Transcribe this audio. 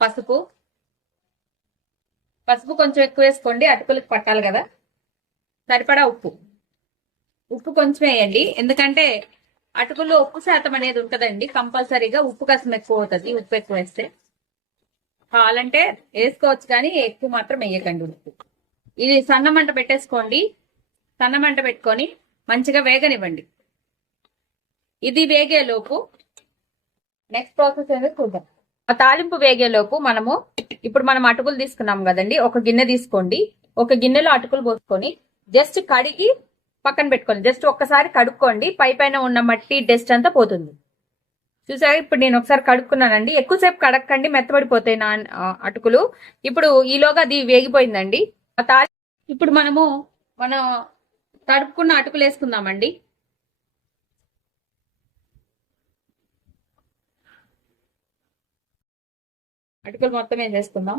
పసుపు పసుపు కొంచెం ఎక్కువ వేసుకోండి, అటుకులకు పట్టాలి కదా. సరిపడా ఉప్పు, ఉప్పు కొంచెం వేయండి, ఎందుకంటే అటుకుల్లో ఉప్పు శాతం అనేది ఉంటదండి. కంపల్సరీగా ఉప్పు కసం ఎక్కువ అవుతుంది ఉప్పు ఎక్కువ వేస్తే. కావాలంటే వేసుకోవచ్చు కానీ ఎక్కువ మాత్రం వేయకండి ఉప్పు. ఇది సన్న మంట పెట్టేసుకోండి. సన్న మంట పెట్టుకొని మంచిగా వేగనివ్వండి. ఇది వేగేలోపు నెక్స్ట్ ప్రాసెస్ ఏంటో చూద్దాం. ఆ తాలింపు వేగేలోపు ఇప్పుడు మనం అటుకులు తీసుకున్నాం కదండి, ఒక గిన్నె తీసుకోండి. ఒక గిన్నెలో అటుకులు పోసుకొని జస్ట్ కడిగి పక్కన పెట్టుకోండి. జస్ట్ ఒక్కసారి కడుక్కోండి, పై పైన ఉన్న మట్టి డస్ట్ అంతా పోతుంది. చూసారా, ఇప్పుడు నేను ఒకసారి కడుక్కున్నానండి. ఎక్కువసేపు కడక్కండి, మెత్తబడిపోతాయి నా అటుకులు. ఇప్పుడు ఈలోగా అది వేగిపోయిందండి. ఇప్పుడు మనం తడుపుకున్న అటుకులు వేసుకుందామండి. అటుకులు మొత్తం వేసేసుకుందాం.